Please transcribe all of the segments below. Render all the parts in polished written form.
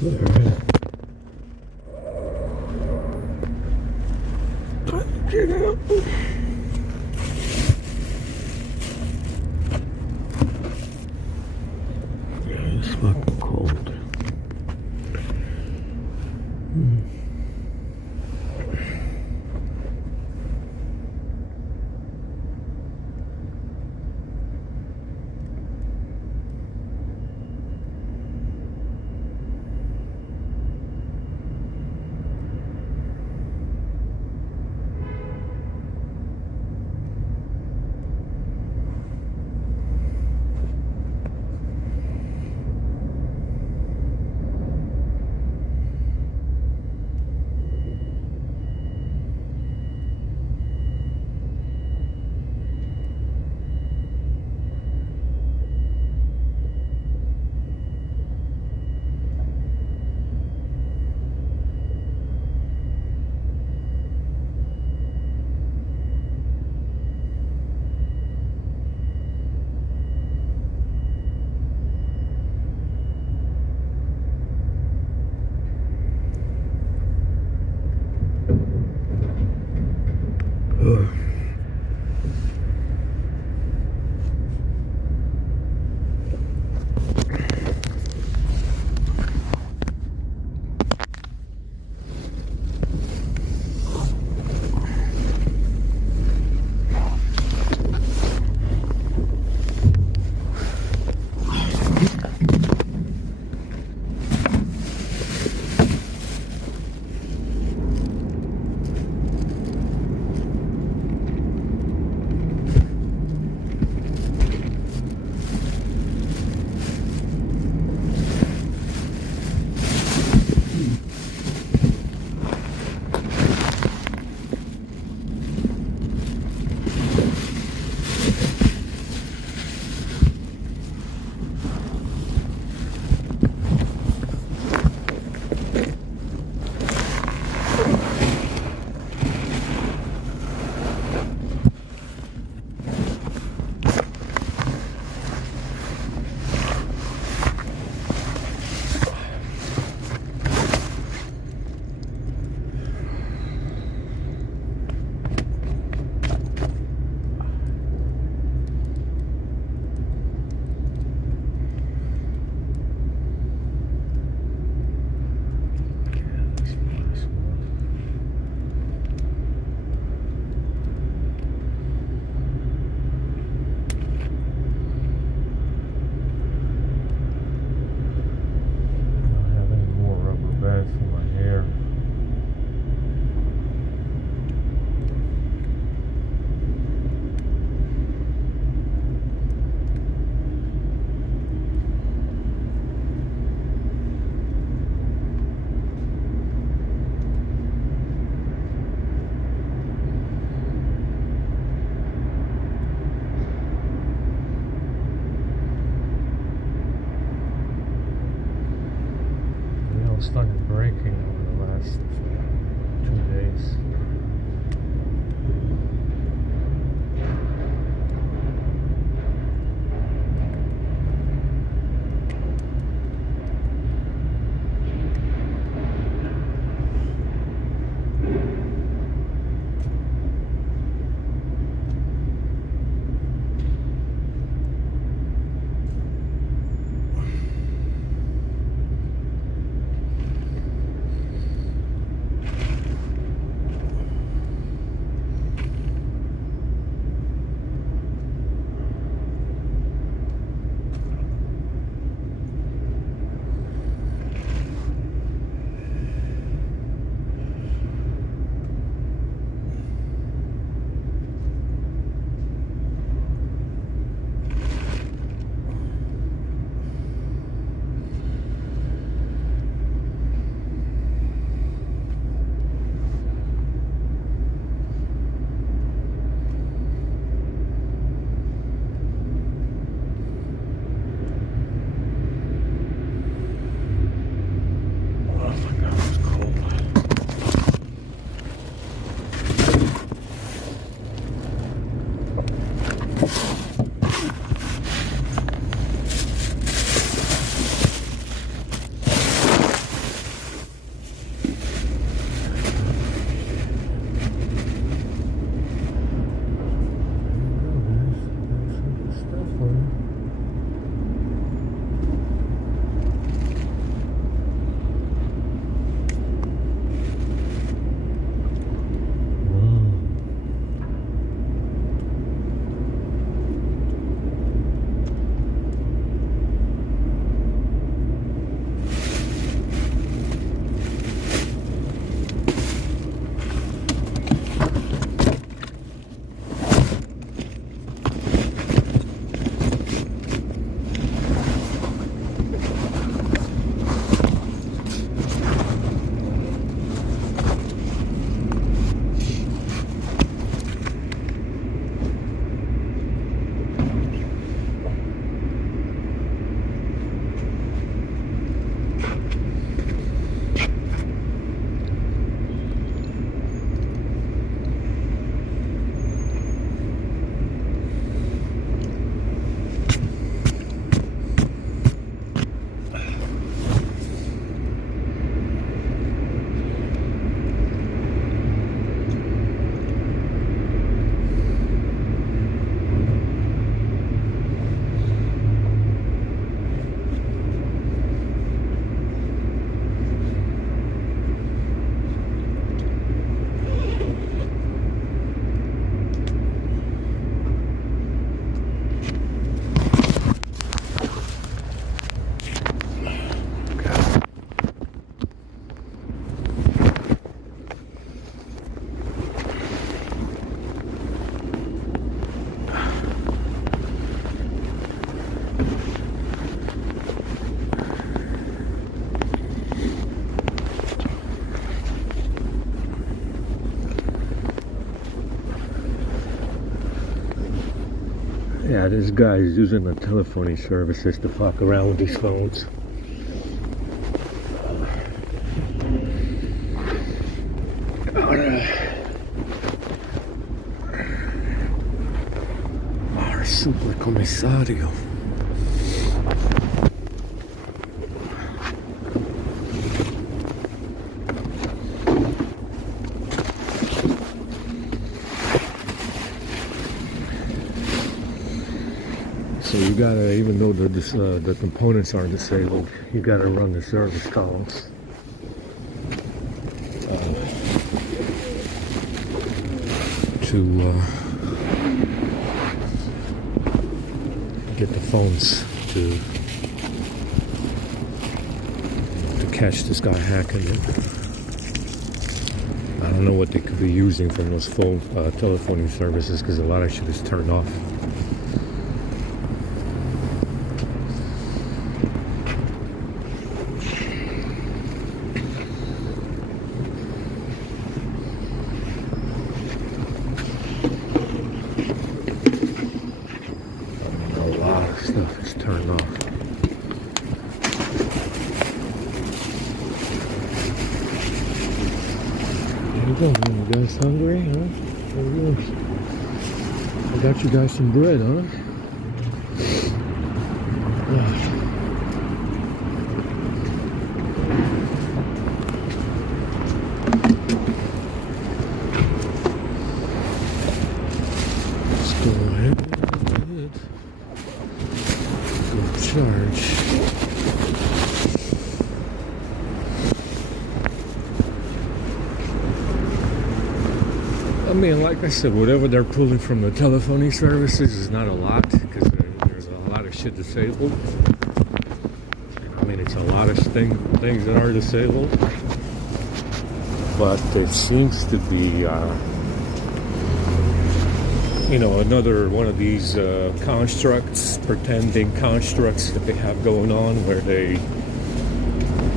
Get out. Yeah, it's fucking cold. Started breaking over the last 2 days. Yeah, this guy is using the telephony services to fuck around with these phones. Our super commissario. So you gotta, even though the components aren't disabled, you gotta run the service calls. To get the phones to catch this guy hacking it. I don't know what they could be using from those phone telephony services, because a lot of shit is turned off. Stuff is turned off. There you go, man. You guys hungry, huh? There you go. I got you guys some bread, huh? Let's go ahead. Charge. I mean, like I said, whatever they're pulling from the telephony services is not a lot, because there's a lot of shit disabled. I mean, it's a lot of things that are disabled, but it seems to be another one of these pretending constructs that they have going on, where they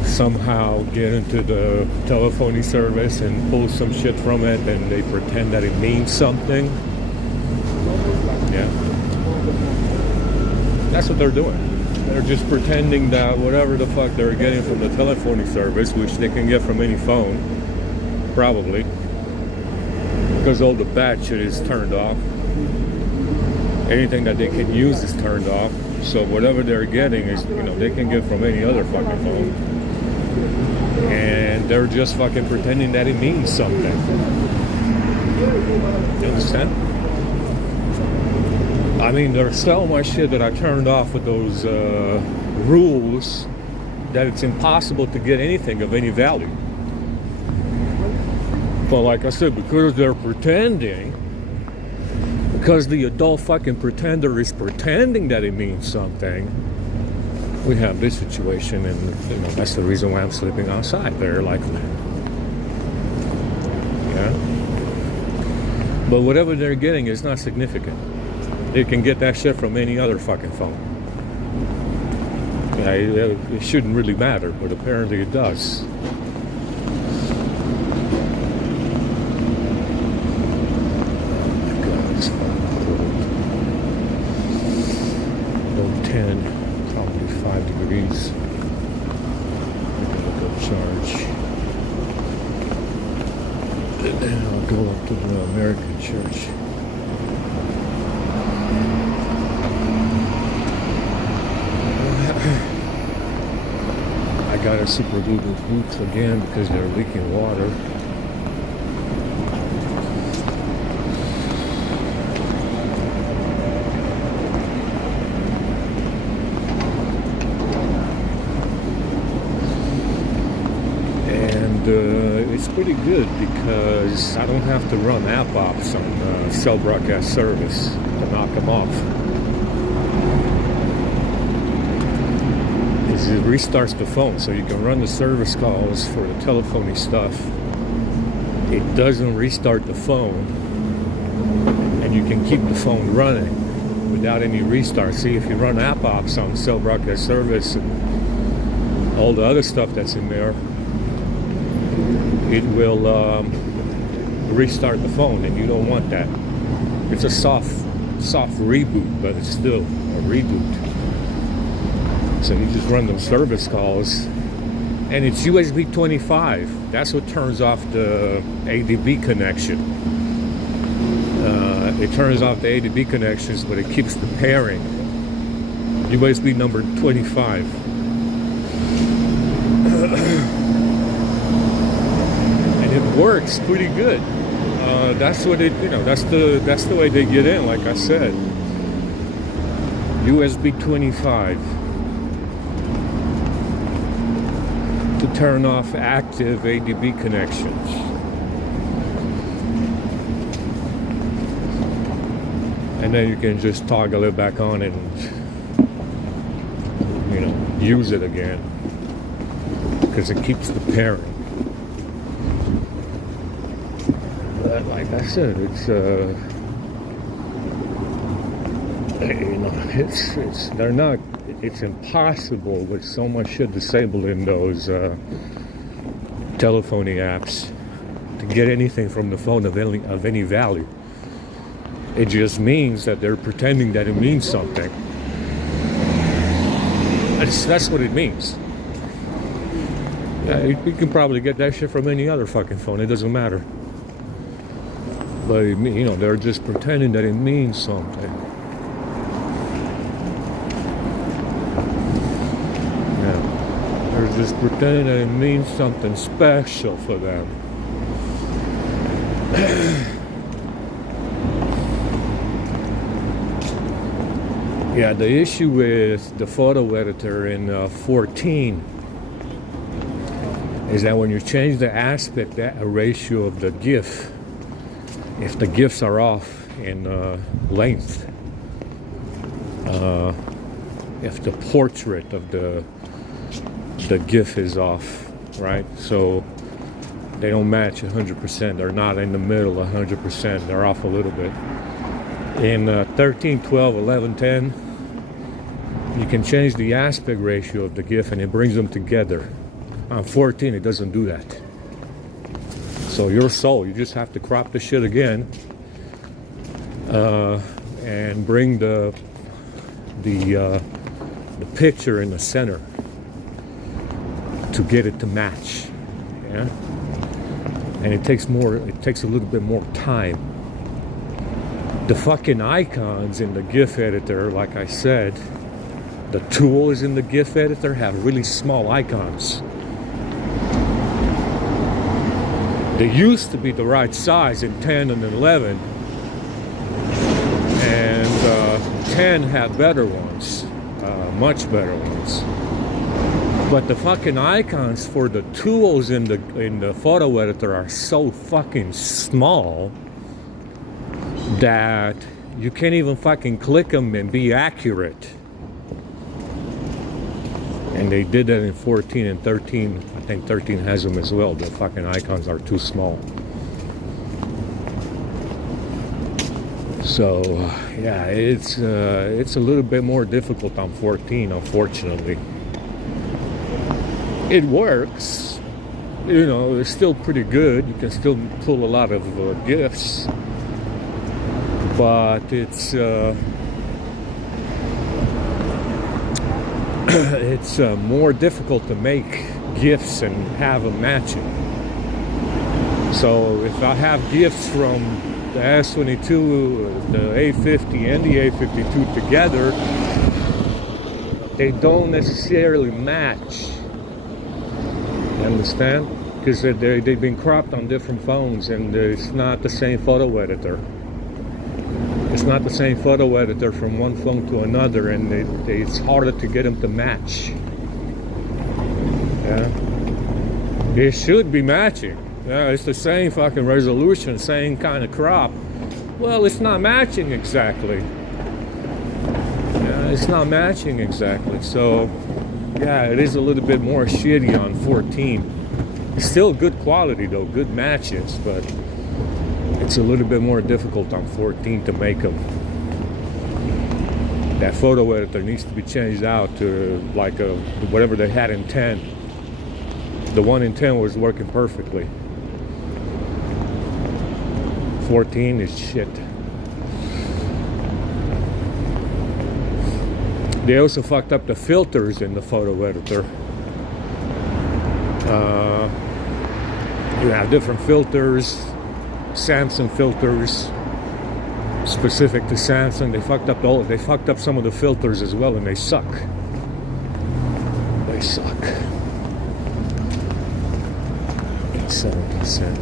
somehow get into the telephony service and pull some shit from it, and they pretend that it means something. Yeah. That's what they're doing. They're just pretending that whatever the fuck they're getting from the telephony service, which they can get from any phone, probably, because all the bad shit is turned off. Anything that they can use is turned off. So whatever they're getting is, they can get from any other fucking phone. And they're just fucking pretending that it means something. You understand? I mean, there's so much shit that I turned off with those rules that it's impossible to get anything of any value. But like I said, because they're pretending, because the adult fucking pretender is pretending that it means something, we have this situation, and that's the reason why I'm sleeping outside, very likely. Yeah. But whatever they're getting is not significant. They can get that shit from any other fucking phone. Yeah, it shouldn't really matter, but apparently it does. Low 10, probably 5 degrees. I'm gonna go charge. And then I'll go up to the American church. I got a super Google boots again because they're leaking water. It's pretty good because I don't have to run app ops on cell broadcast service to knock them off. It restarts the phone, so you can run the service calls for the telephony stuff. It doesn't restart the phone, and you can keep the phone running without any restart. See, if you run app ops on cell broadcast service and all the other stuff that's in there, it will restart the phone, and you don't want that. It's a soft soft reboot, but it's still a reboot. So you just run those service calls, and it's USB 25. That's what turns off the ADB connection. It turns off the ADB connections, but it keeps the pairing. USB number 25. And it works pretty good. That's what it, that's the way they get in, like I said. USB 25 to turn off active ADB connections. And then you can just toggle it back on and use it again, because it keeps the pairing. But like I said, it's it's impossible with so much shit disabled in those telephony apps to get anything from the phone of any value. It just means that they're pretending that it means something. That's what it means. Yeah, you can probably get that shit from any other fucking phone. It doesn't matter. But they're just pretending that it means something. Yeah, they're just pretending that it means something special for them. Yeah, the issue with the photo editor in 14 is that when you change the aspect ratio of the GIF, if the GIFs are off in length, if the portrait of the GIF is off, right? So they don't match 100%. They're not in the middle 100%. They're off a little bit. In 13, 12, 11, 10, you can change the aspect ratio of the GIF and it brings them together. On 14, it doesn't do that. So you're sold. You just have to crop the shit again and bring the picture in the center to get it to match. Yeah, and it takes a little bit more time. The fucking icons in the GIF editor, like I said, the tools in the GIF editor have really small icons. They used to be the right size in 10 and 11, and 10 had better ones, much better ones. But the fucking icons for the tools in the photo editor are so fucking small that you can't even fucking click them and be accurate. And they did that in 14 and 13. I think 13 has them as well. The fucking icons are too small. So yeah, it's a little bit more difficult on 14, unfortunately. It works. It's still pretty good. You can still pull a lot of GIFs. But it's more difficult to make GIFs and have them matching. So if I have GIFs from the S22, the A50, and the A52 together, they don't necessarily match. You understand? Because they've been cropped on different phones, and it's not the same photo editor. It's not the same photo editor from one phone to another, and it's harder to get them to match. Yeah, it should be matching. Yeah, it's the same fucking resolution, same kind of crop. Well, it's not matching exactly. Yeah, it's not matching exactly. So, yeah, it is a little bit more shitty on 14. It's still good quality though, good matches, but it's a little bit more difficult on 14 to make them. That photo editor needs to be changed out to like whatever they had in 10. The one in 10 was working perfectly. 14 is shit. They also fucked up the filters in the photo editor. You have different filters, Samsung filters, specific to Samsung. They fucked up some of the filters as well, and they suck. They suck. 7%.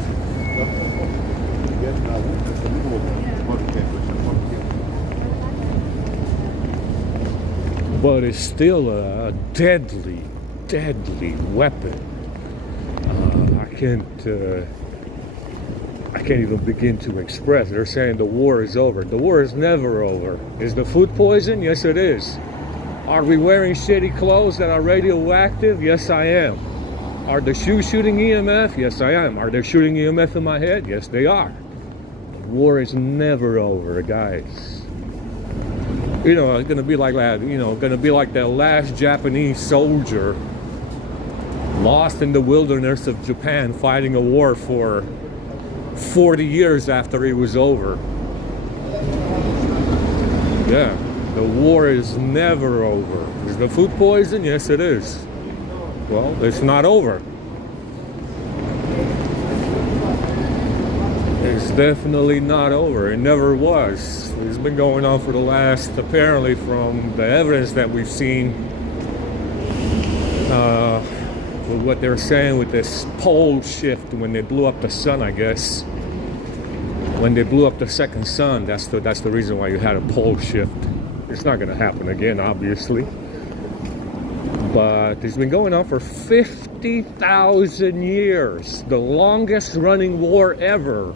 But it's still a deadly, deadly weapon. I can't even begin to express. They're saying the war is over. The war is never over. Is the food poison? Yes, it is. Are we wearing shitty clothes that are radioactive? Yes, I am. Are the shoes shooting EMF? Yes, I am. Are they shooting EMF in my head? Yes, they are. The war is never over, guys. You know, it's gonna be like that. You know, gonna be like that last Japanese soldier lost in the wilderness of Japan, fighting a war for 40 years after it was over. Yeah, the war is never over. Is the food poison? Yes, it is. Well, it's not over. It's definitely not over. It never was. It's been going on for the last, apparently from the evidence that we've seen, with what they're saying with this pole shift when they blew up the sun, I guess. When they blew up the second sun, that's the reason why you had a pole shift. It's not going to happen again, obviously. But it's been going on for 50,000 years. The longest running war ever.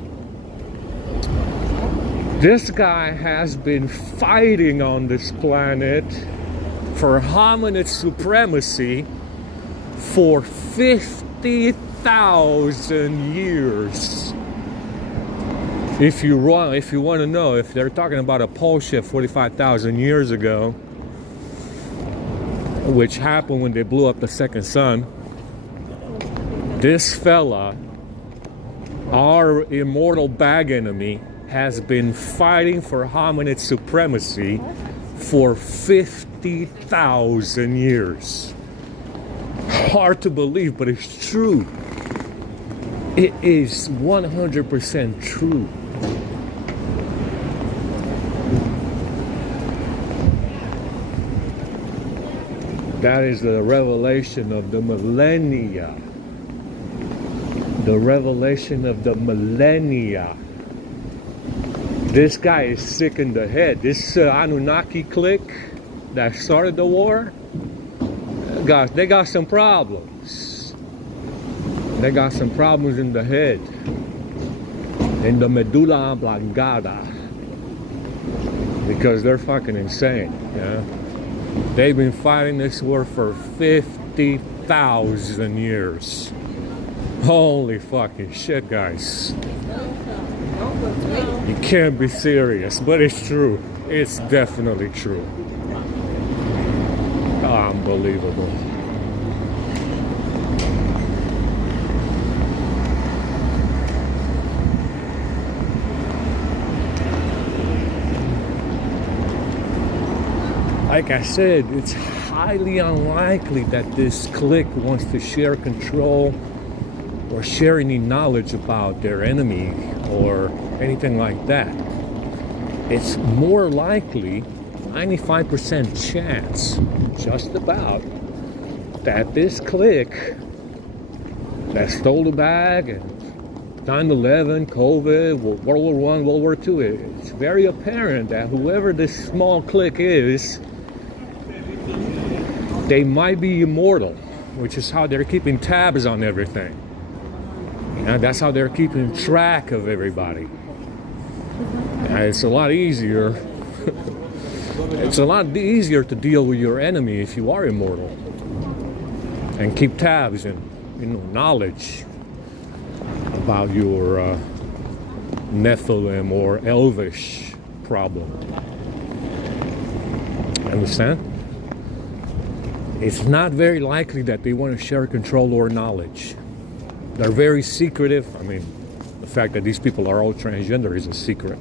This guy has been fighting on this planet for hominid supremacy for 50,000 years. If you want to know, if they're talking about a pole shift 45,000 years ago, which happened when they blew up the second sun, this fella, our immortal bag enemy, has been fighting for hominid supremacy for 50,000 years. Hard to believe, but it's true. It is 100% true. That is the revelation of the millennia. The revelation of the millennia. This guy is sick in the head. This Anunnaki clique that started the war, guys, they got some problems. They got some problems in the head, in the medulla oblongata, because they're fucking insane. Yeah, they've been fighting this war for 50,000 years. Holy fucking shit, guys. You can't be serious, but it's true. It's definitely true. Unbelievable. Like I said, it's highly unlikely that this clique wants to share control or share any knowledge about their enemy or anything like that. It's more likely, 95% chance, just about, that this clique that stole the bag and 9/11, COVID, World War I, World War II, it's very apparent that whoever this small clique is, they might be immortal, which is how they're keeping tabs on everything. And that's how they're keeping track of everybody. And it's a lot easier. It's a lot easier to deal with your enemy if you are immortal and keep tabs and knowledge about your Nephilim or Elvish problem. Understand? It's not very likely that they want to share control or knowledge. They're very secretive. I mean, the fact that these people are all transgender is a secret.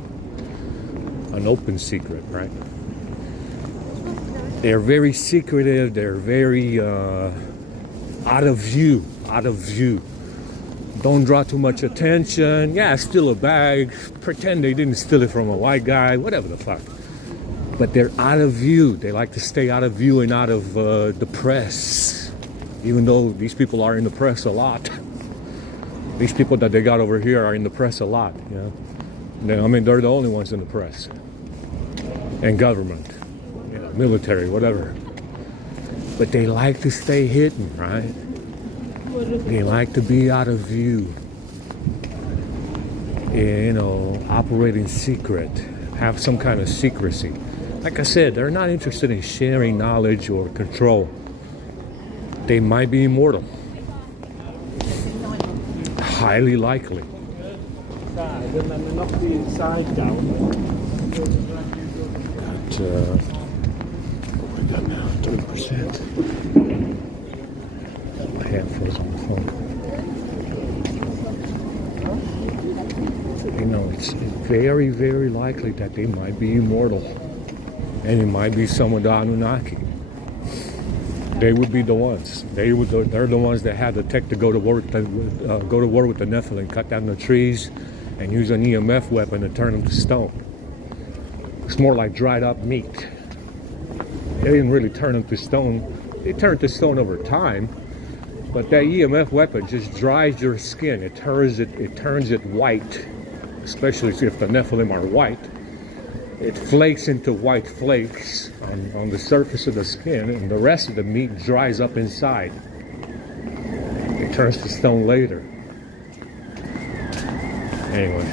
An open secret, right? They're very secretive. They're very out of view. Out of view. Don't draw too much attention. Yeah, steal a bag. Pretend they didn't steal it from a white guy. Whatever the fuck. But they're out of view. They like to stay out of view and out of the press. Even though these people are in the press a lot. These people that they got over here are in the press a lot. You know? I mean, they're the only ones in the press. And government. You know, military, whatever. But they like to stay hidden, right? They like to be out of view. You know, operate in secret. Have some kind of secrecy. Like I said, they're not interested in sharing knowledge or control. They might be immortal. Highly likely. And then knock the inside down. Got, what we got now? 30%. Handfuls on the phone. You know, it's very, very likely that they might be immortal. And it might be some of the Anunnaki. They would be the ones. They're the ones that had the tech to go to war with the Nephilim, cut down the trees, and use an EMF weapon to turn them to stone. It's more like dried up meat. They didn't really turn them to stone. They turned to stone over time, but that EMF weapon just dries your skin. It turns it white, especially if the Nephilim are white. It flakes into white flakes on the surface of the skin, and the rest of the meat dries up inside. It turns to stone later. Anyway.